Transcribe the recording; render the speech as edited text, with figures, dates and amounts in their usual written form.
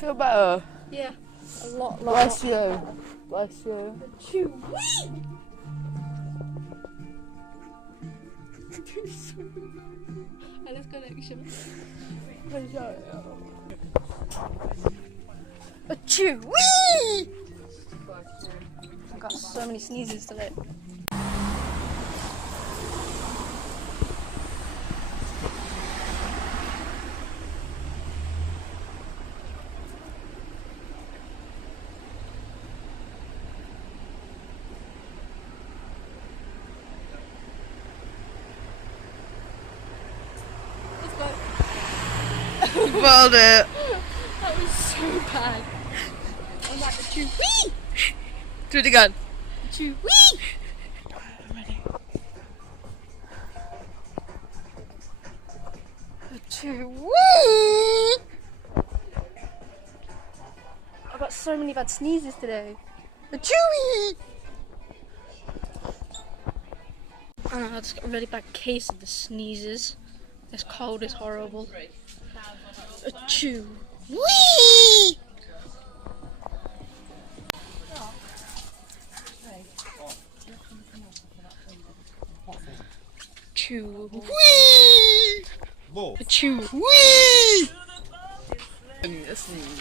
Feel better? Yeah, a lot. Bless you. Bless you. Achoo. Alles connection. Achoo. Wee! I got so many sneezes today. Balled it. That was so bad. I'm like, achoo. Wee! Do it again. Achoo. Wee! I'm ready. Achoo. Wee! I got so many bad sneezes today. Achoo! I know, I just got a really bad case of the sneezes. This cold is horrible. Achoo. Wee! Achoo. Wee! Achoo. Wee! A sneeze.